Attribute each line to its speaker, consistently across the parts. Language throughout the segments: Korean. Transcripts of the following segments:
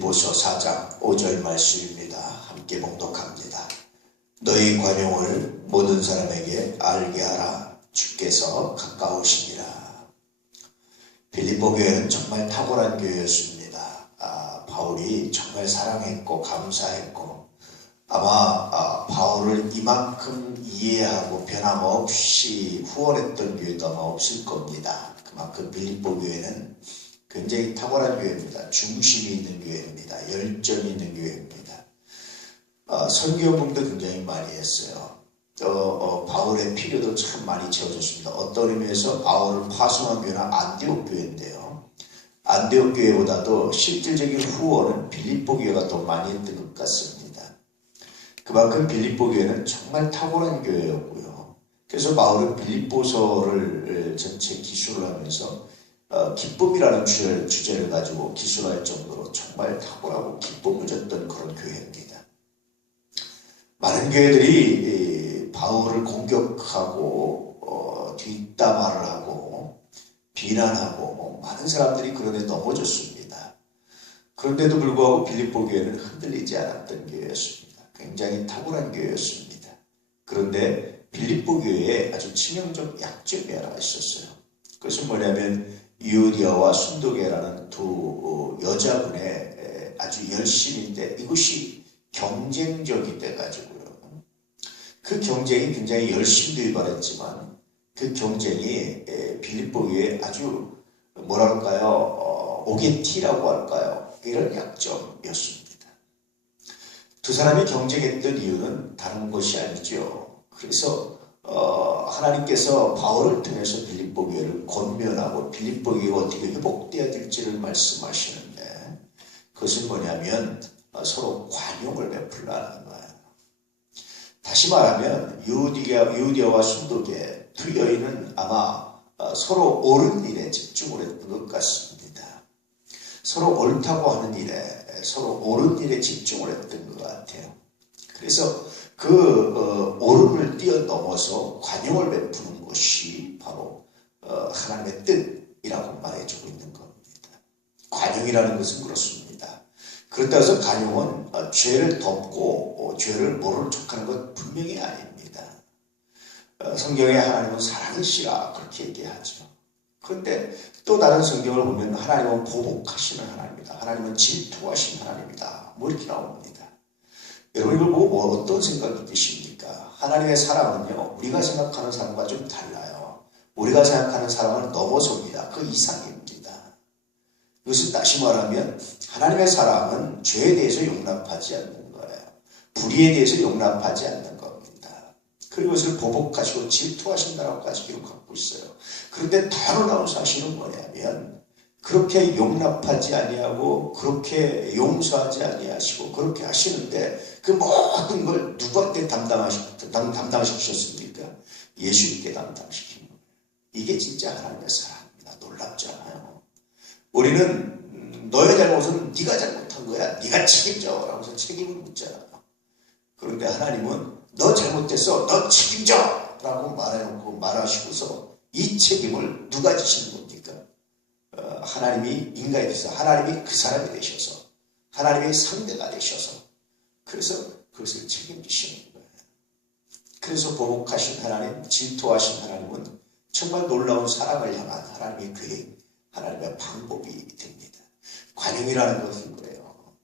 Speaker 1: 빌립보서 4장 5절 말씀입니다. 함께 봉독합니다. 너희 관용을 모든 사람에게 알게 하라. 주께서 가까우시니라. 빌립보 교회는 정말 탁월한 교회였습니다. 아, 바울이 정말 사랑했고 감사했고 아마 아, 바울을 이만큼 이해하고 변함없이 후원했던 교회도 아마 없을 겁니다. 그만큼 빌립보 교회는 굉장히 탁월한 교회입니다. 중심이 있는 교회입니다. 열정이 있는 교회입니다. 어, 선교봉도 굉장히 많이 했어요. 또 어, 바울의 필요도 참 많이 채워졌습니다. 어떤 의미에서 바울을 파송한 교회는 안디옥 교회인데요. 안디옥 교회보다도 실질적인 후원은 빌립보 교회가 더 많이 했던 것 같습니다. 그만큼 빌립보 교회는 정말 탁월한 교회였고요. 그래서 바울은 빌립보서를 전체 기술을 하면서 어, 기쁨이라는 주제를, 주제를 가지고 기술할 정도로 정말 탁월하고 기쁨을 줬던 그런 교회입니다. 많은 교회들이 바울을 공격하고 어, 뒷담화를 하고 비난하고 뭐 많은 사람들이 그런 데 넘어졌습니다. 그런데도 불구하고 빌립보 교회는 흔들리지 않았던 교회였습니다. 굉장히 탁월한 교회였습니다. 그런데 빌립보 교회에 아주 치명적 약점이 하나 있었어요. 그것은 뭐냐면 유디아와 순도계라는 두 어, 여자분의 아주 열심인데 이것이 경쟁적이 돼가지고요. 그 경쟁이 굉장히 열심도 유발했지만 그 경쟁이 빌립보에 아주 뭐랄까요 어, 오게티라고 할까요 이런 약점이었습니다. 두 사람이 경쟁했던 이유는 다른 것이 아니죠. 그래서 어, 하나님께서 바울을 통해서 빌립보 교회를 권면하고 빌립보 교회가 어떻게 회복되어야 될지를 말씀하시는데 그것은 뭐냐면 어, 서로 관용을 베풀라는 거예요. 다시 말하면 유디아, 유디아와 순도계 두 여인은 아마 어, 서로 옳은 일에 집중을 했던 것 같습니다. 서로 옳다고 하는 일에 서로 옳은 일에 집중을 했던 것 같아요. 그래서 그 어, 오름을 뛰어넘어서 관용을 베푸는 것이 바로 어, 하나님의 뜻이라고 말해주고 있는 겁니다. 관용이라는 것은 그렇습니다. 그렇다고 해서 관용은 어, 죄를 덮고 어, 죄를 모르는 척하는 것 분명히 아닙니다. 어, 성경에 하나님은 사랑이시라 그렇게 얘기하죠. 그런데 또 다른 성경을 보면 하나님은 보복하시는 하나님이다. 하나님은 질투하시는 하나님이다. 뭐 이렇게 나옵니다. 여러분 이걸 보고 뭐 어떤 생각이 드십니까? 하나님의 사랑은요, 우리가 생각하는 사람과 좀 달라요. 우리가 생각하는 사랑을 넘어섭니다. 그 이상입니다. 이것은 다시 말하면 하나님의 사랑은 죄에 대해서 용납하지 않는 거예요. 불의에 대해서 용납하지 않는 겁니다. 그리고 이것을 보복하시고 질투하신다라고까지 기록하고 있어요. 그런데 더 놀라운 사실은 뭐냐면 그렇게 용납하지 아니하고 그렇게 용서하지 아니하시고 그렇게 하시는데 그 모든 걸 누구한테 담당하시, 담당시키셨습니까? 예수님께 거예요. 이게 진짜 하나님의 사랑입니다. 놀랍잖아요. 우리는 너의 잘못은 네가 잘못한 거야. 네가 책임져. 라고서 책임을 묻잖아요. 그런데 하나님은 너 잘못됐어. 너 책임져. 라고 말해놓고 말하시고서 이 책임을 누가 지시는 겁니까? 어, 하나님이 인간이 되셔서 하나님이 그 사람이 되셔서 하나님의 상대가 되셔서 그래서 그것을 책임지시는 거예요. 그래서 보복하신 하나님, 질투하신 하나님은 정말 놀라운 사랑을 향한 하나님의 계획, 하나님의 방법이 됩니다. 관용이라는 것은 그래요.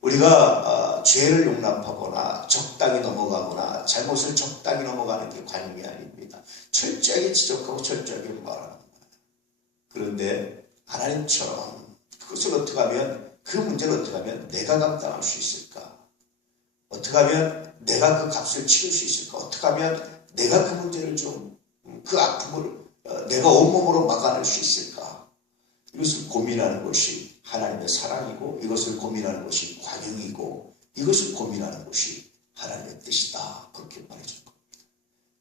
Speaker 1: 우리가 어, 죄를 용납하거나 적당히 넘어가거나 잘못을 적당히 넘어가는 게 관용이 아닙니다. 철저하게 지적하고 철저하게 말하는. 그런데 하나님처럼 그것을 어떻게 하면 그 문제를 어떻게 하면 내가 감당할 수 있을까? 어떻게 하면 내가 그 값을 치를 수 있을까? 어떻게 하면 내가 그 문제를 좀 그 아픔을 어, 내가 온몸으로 막아낼 수 있을까? 이것을 고민하는 것이 하나님의 사랑이고 이것을 고민하는 것이 관용이고 이것을 고민하는 것이 하나님의 뜻이다. 그렇게 말해준 겁니다.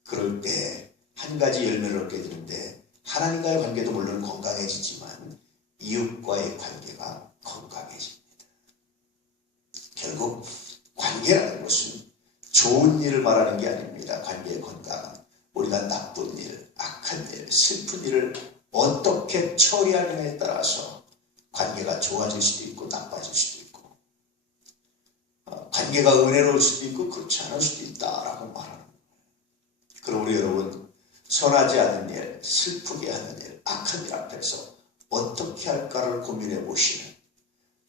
Speaker 1: 그럴 때 한 가지 열매를 얻게 되는데 하나님과의 관계도 물론 건강해지지만 이웃과의 관계가 건강해집니다. 결국 관계라는 것은 좋은 일을 말하는 게 아닙니다. 관계의 건강은 우리가 나쁜 일, 악한 일, 슬픈 일을 어떻게 처리하느냐에 따라서 관계가 좋아질 수도 있고 나빠질 수도 있고 어, 관계가 은혜로울 수도 있고 그렇지 않을 수도 있다라고 말하는 거예요. 그럼 우리 여러분 선하지 않은 일, 슬프게 하는 일, 악한 일 앞에서 어떻게 할까를 고민해 보시는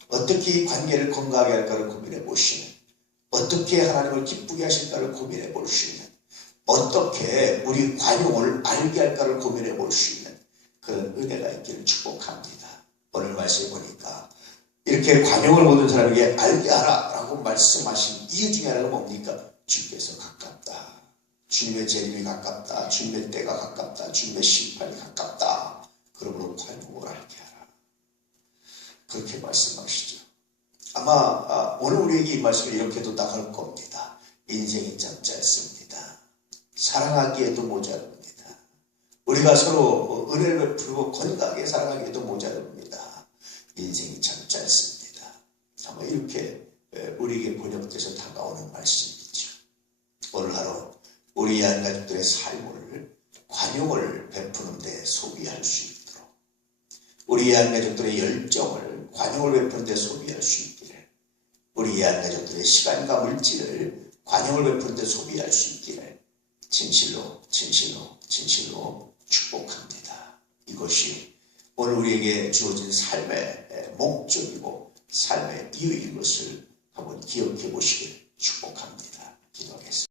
Speaker 1: 어떻게 이 관계를 건강하게 할까를 고민해 보시는 어떻게 하나님을 기쁘게 하실까를 고민해 볼 수 있는 어떻게 우리 관용을 알게 할까를 고민해 볼 수 있는 그런 은혜가 있기를 축복합니다. 오늘 말씀해 보니까 이렇게 관용을 모든 사람에게 알게 하라 라고 말씀하신 이유 중에 하나가 뭡니까? 주께서 가깝다. 주님의 재림이 가깝다. 주님의 때가 가깝다. 주님의 심판이 가깝다. 그러므로 관용을 알게 하라. 그렇게 말씀하시죠. 아마 아, 오늘 우리에게 이 말씀을 이렇게도 나갈 겁니다. 인생이 참 짧습니다. 사랑하기에도 모자릅니다. 우리가 서로 은혜를 베풀고 건강하게 살아가기에도 모자릅니다. 인생이 참 짧습니다. 아마 이렇게 에, 우리에게 번역돼서 다가오는 말씀이죠. 오늘 하루 우리 한 가족들의 삶을 관용을 베푸는 데 소비할 수 있도록 우리 한 가족들의 열정을 관용을 베푸는 데 소비할 수 있기를 우리 한 가족들의 시간과 물질을 관용을 베푸는 데 소비할 수 있기를 진실로 진실로 진실로 축복합니다. 이것이 오늘 우리에게 주어진 삶의 목적이고 삶의 이유인 것을 한번 기억해 보시길 축복합니다.